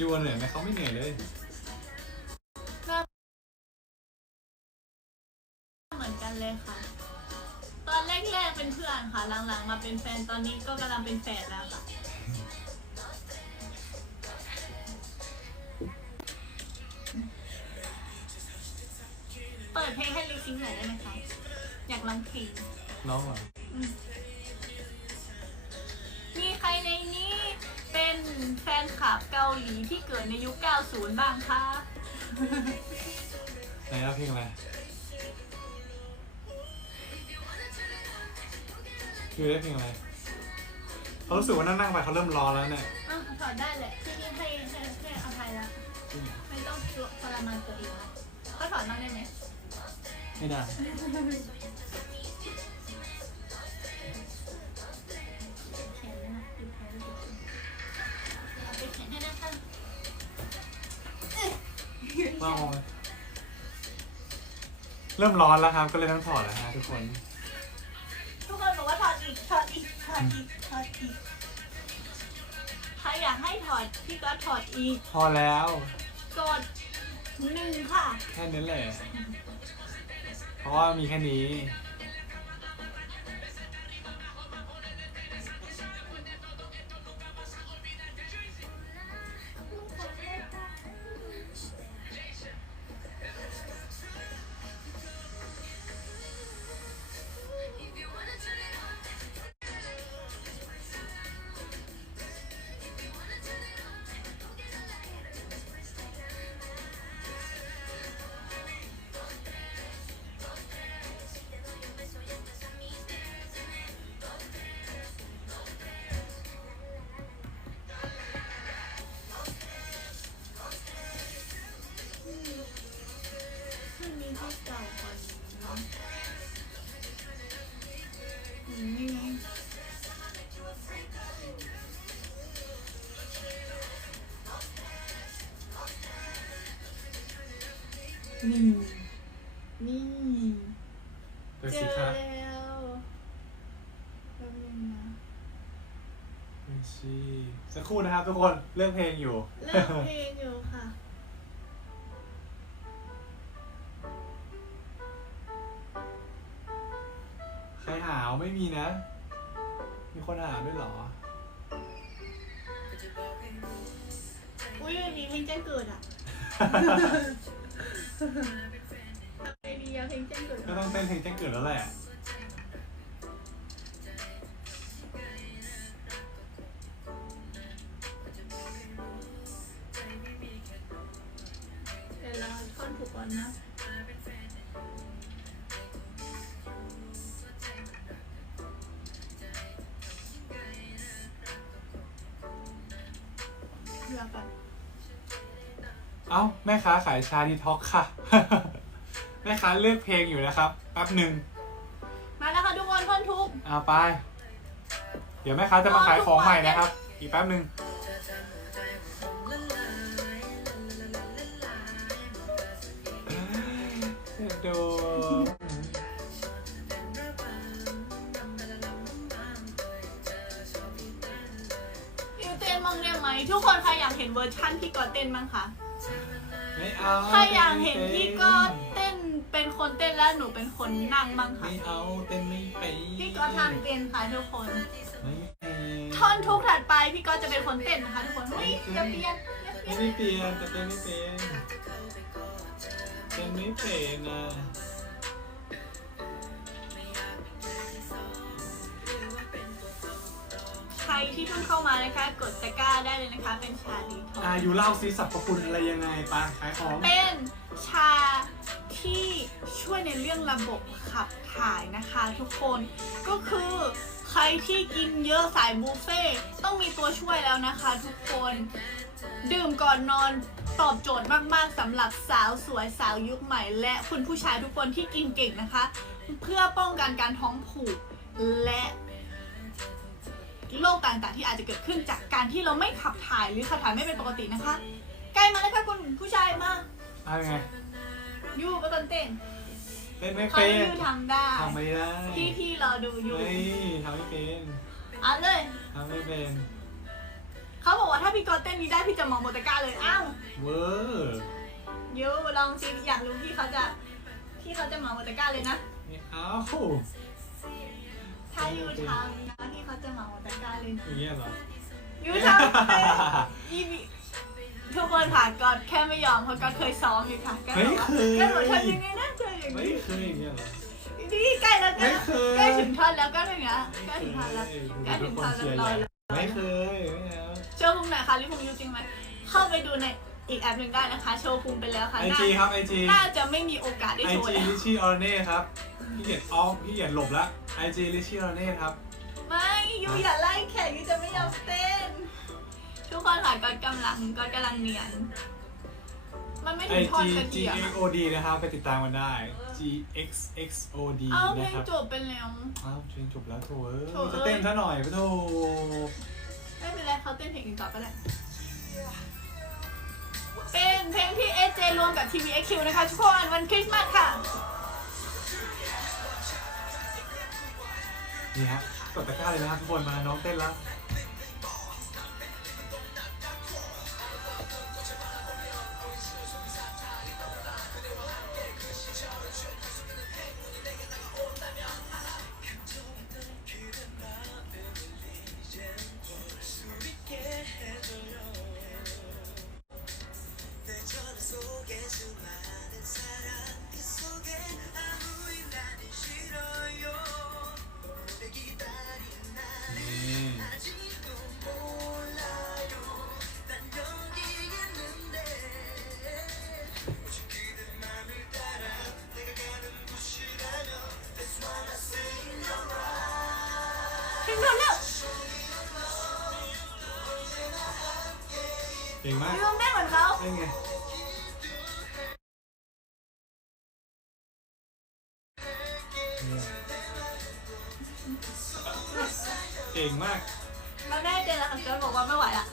ยูเหนื่อยไหมเขาไม่เหนื่อยเลยเหมือนกันเลยค่ะ ตอนแรกๆเป็นเพื่อนค่ะ หลังๆ มาเป็นแฟน ตอนนี้ก็กำลังเป็นแฟนแล้วค่ะ เปิดเพลงให้ลิซิงหน่อยได้ไหมคะ อยากร้องเพลงน้องเหรอมี แฟนคลับเกาหลีที่เกิดในยุค 90 บ้างคะไหนเอาเพลงอะไรยูได้เพลงอะไรเขารู้สึกว่านั่งๆไปเขาเริ่มร้อนแล้วเนี่ยอะถอดได้แหละที่นี่ให้ให้ให้อภัยแล้วจริงเหรอไม่ต้องทรมานตัวเองนะก็ถอดนั่งได้ไหมไม่ได้ มามองเริ่มร้อนแล้วครับ ก็เลยต้องถอดแล้วฮะทุกคน ทุกคนบอกว่าถอดอีกถอดอีกถอดอีกถอดอีกถ้าอยากให้ถอดพี่ก็ถอดอีกพอแล้ว กดหนึ่งค่ะ แค่นี้แหละเพราะว่ามีแค่นี้ขึ้น นี่นี่เปิดเจสิอคะแล้วแป๊บนึงนะไม่ชีสักครู่นะครับทุกคนเลือกเพลงอยู่ เลิกเพลงอยู่ค่ะ ใครหาวไม่มีนะ มีคนหาวด้วยเหรอ อุ้ยมันมีเพลงแจ้งเกิดอะ ทำไงดีอะเพลงแจ้งเกิดก็ต้องเต้นเพลงแจ้งเกิดแล้วแหละเดี๋ยวเราท่อนถูกก่อนนะ เอ้าแม่ค้าขายชาดีท็อกค่ะ แม่ค้าเลือกเพลงอยู่นะครับแป๊บหนึ่งมาแล้วค่ะทุกคนท่อนทุกเอาไป เดี๋ยวแม่ค้าจะมาขายของใหม่นะครับ อีกแป๊บหนึ่งดูยูเต้นบ้างได้ไหม ทุกคนใครอยากเห็นเวอร์ชั่นพี่กอตเต้นบ้างคะไม่เอา ใครอยากเห็นพี่ก็เต้นเป็นคนเต้นแล้วหนูเป็นคนนั่งบ้างค่ะ ไม่เอาเต้นไม่เป็นพี่ก็ทำเป็นค่ะทุกคนไม่เป็นท่อนทุกถัดไปพี่ก็จะเป็นคนเต้นนะคะทุกคนเฮ้ยอย่าเปลี่ยนอย่าเปลี่ยนไม่เปลี่ยนแต่เต้นไม่เป็นเต้นไม่เป็นอะ ที่เพิ่งเข้ามานะคะ กดตะกร้าได้เลยนะคะ เป็นชาดีทองอายุเล่าซิสรรพคุณอะไรยังไงปะขายของ เป็นชาที่ช่วยในเรื่องระบบขับถ่ายนะคะ ทุกคนก็คือใครที่กินเยอะสายบุฟเฟ่ต์ต้องมีตัวช่วยแล้วนะคะ ทุกคน ดื่มก่อนนอนตอบโจทย์มากๆสำหรับสาวสวยสาวยุคใหม่ และคุณผู้ชายทุกคนที่กินเก่งนะคะ เพื่อป้องกันการท้องผูกและ โรคต่างๆ ที่อาจจะเกิดขึ้นจากการที่เราไม่ขับถ่ายหรือขับถ่ายไม่เป็นปกตินะคะ ใกล้มาแล้วค่ะคุณผู้ชายมาเอาไงยูไปก่อนเต้นเต้นไม่เขาเป็นยูทำได้ทำไม่ได้พี่พี่ๆรอดูอยู่เฮ้ยทำไม่เป็นอะเลยทำไม่เป็นเขาบอกว่าถ้าพี่กอตเต้นนี้ได้พี่จะเหมาหมดตะกร้าเลยอ้าวเวอร์ยูลองซิอยากรู้พี่เขาจะพี่เขาจะเหมาหมดตะกร้าเลยนะไม่เอา ถ้ายูทำนะพี่เขาจะเหมาหมดตะกร้าเลยนะอย่างเงี้ยเหรอ ยูทำเป็นอีบีทุกคนค่ะก็แค่ไม่ยอมเพราะก็เคยซ้อมอยู่ค่ะก็ไม่บอกว่าเคย ก็หนูทำยังไงนะเจออย่างไม่นี้เคยอย่างเงี้ยเหรอพี่ใกล้แล้วไม่นะเคย ใกล้ถึงท่อนแล้วก็ถึงนะใกล้ถึงท่อนแล้วใกล้ทุถึกงคนท่อนเชียร์แล้วใหญ่ไม่เคยไม่เอาโชว์ภูมิไหนอยคะลิภูมิยูจริงไหมเข้าไปดูในอีกแอปหนึ่งได้นะคะ โชว์ภูมิไปแล้วค่ะไอน่าจีครับไอจีน่าจะไม่มีโอกาสได้ไอโชว์จีแล้วลิชี่ออร์เน่ครับ พี่เหยียดออฟพี่เหยียดหลบละไอจีลิชี่ออร์เน่ครับ ไม่ยูอย่าไล่แขกยูจะไม่ยอมเต้น ทุกคนค่ะก็กำลังก็กำลังเนียน มันไม่ไอถึงท่อนจีกระ G เทียม X O D นะครับ ไปติดตามกันได้ G X X O D เอาเพลนะงครับจบไปแล้ว อ้าวเพลงจบแล้วโถเอ้ยโถ่เอ้ย จะเต้นซะหน่อยไปโถไม่เป็นไรเขาเต้นเพลงอื่นต่อก็ได้ เป็นเพลงที่เอเจรวมกับ TVXQ นะคะ ทุกคนวันคริสต์มาสค่ะ นี่ฮะกดตะกร้าเลยนะครับทุกคนมาน้องเต้นแล้ว เพลงโดนแล้วเก่งมากไม่ต้องเต้นเหมือนเขาเล่นไงเก่งมากแล้วแม่เจนแล้วค่ะเจนบอกว่าไม่ไหวอะ